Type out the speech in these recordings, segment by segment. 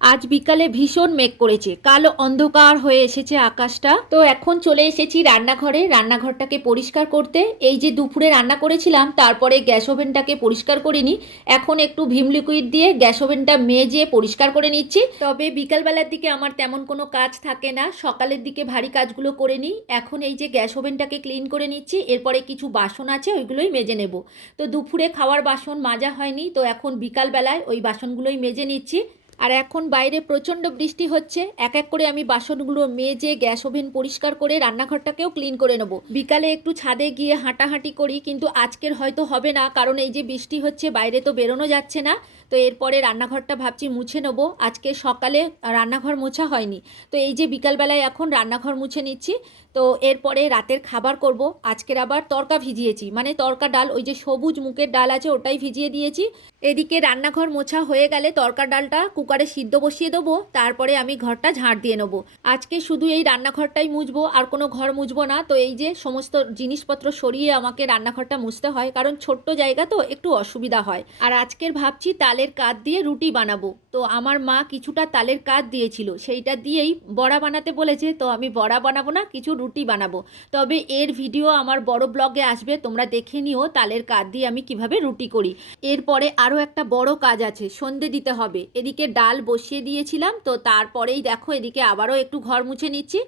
আজ বিকালে ভীষণ মেঘ করেছে, কালো অন্ধকার হয়ে এসেছে আকাশটা। তো এখন চলে এসেছি রান্নাঘরে, রান্নাঘরটাকে পরিষ্কার করতে। এই যে দুপুরে রান্না করেছিলাম, তারপরে গ্যাস ওভেনটাকে পরিষ্কার করিনি। এখন একটু ভিম লিকুইড দিয়ে গ্যাস ওভেনটা মেজে পরিষ্কার করে নিচ্ছি। তবে বিকালবেলার দিকে আমার তেমন কোনো কাজ থাকে না, সকালের দিকে ভারী কাজগুলো করে নিই। এখন এই যে গ্যাস ওভেনটাকে ক্লিন করে নিচ্ছি, এরপরে কিছু বাসন আছে ওইগুলোই মেজে নেব। তো দুপুরে খাওয়ার বাসন মাজা হয়নি, তো এখন বিকালবেলায় ওই বাসনগুলোই মেজে নিচ্ছি। আর এখন বাইরে প্রচণ্ড বৃষ্টি হচ্ছে, এক এক করে আমি বাসনগুলো মেজে গ্যাস ওভেন পরিষ্কার করে রান্নাঘরটাকেও ক্লিন করে নেব। বিকালে একটু ছাদে গিয়ে হাঁটাহাঁটি করি, কিন্তু আজকের হয়তো হবে না, কারণ এই যে বৃষ্টি হচ্ছে বাইরে তো বেরোনো যাচ্ছে না। তো এরপরে রান্নাঘরটা ভাবছি মুছে নেবো। আজকে সকালে রান্নাঘর মোছা হয়নি, তো এই যে বিকালবেলায় এখন রান্নাঘর মুছে নিচ্ছি। তো এরপরে রাতের খাবার করব। আজকের আবার তরকা ভিজিয়েছি, মানে তরকা ডাল, ওই যে সবুজ মুগের ডাল আছে ওটাই ভিজিয়ে দিয়েছি। এদিকে রান্নাঘর মোছা হয়ে গেলে তরকা ডালটা কুকারে সিদ্ধ বসিয়ে দেবো, তারপরে আমি ঘরটা ঝাড় দিয়ে নেবো। আজকে শুধু এই রান্নাঘরটাই মুছবো, আর কোনো ঘর মুছবো না। তো এই যে সমস্ত জিনিসপত্র সরিয়ে আমাকে রান্নাঘরটা মুছতে হয়, কারণ ছোট্ট জায়গা তো একটু অসুবিধা হয়। আর আজকের ভাবছি তালের কাঠ দিয়ে রুটি বানাবো। তো আমার মা কিছুটা তালের কাঠ দিয়েছিল, সেইটা দিয়েই বড়া বানাতে বলেছে। তো আমি বড়া বানাবো না, কিছু রুটি বানাবো। তবে এর ভিডিও আমার বড় ব্লগে আসবে, তোমরা দেখে নিও তালের কাঠ দিয়ে আমি কিভাবে রুটি করি। এরপরে আরও একটা বড় কাজ আছে, সন্ধে দিতে হবে। এদিকে ডাল বসিয়ে দিয়েছিলাম, তো তারপরেই দেখো এদিকে আবারও একটু ঘর মুছে নিচ্ছি।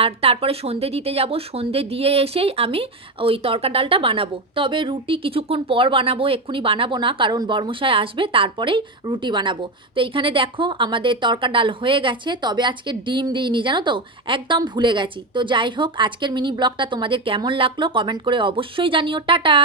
আর তারপরে সন্ধে দিতে যাব, সন্ধে দিয়ে এসেই আমি ওই তরকা ডালটা বানাবো। তবে রুটি কিছুক্ষণ পর বানাবো, এক্ষুনি বানাবো না, কারণ বর্মশাই আসবে তারপরেই রুটি বানাবো। তো এইখানে দেখো আমাদের তরকা ডাল হয়ে গেছে। তবে আজকে ডিম দিইনি, জানো তো, একদম ভুলে গেছি। তো যাই হোক, আজকের মিনি ব্লগটা তোমাদের কেমন লাগলো কমেন্ট করে অবশ্যই জানিও। টাটা।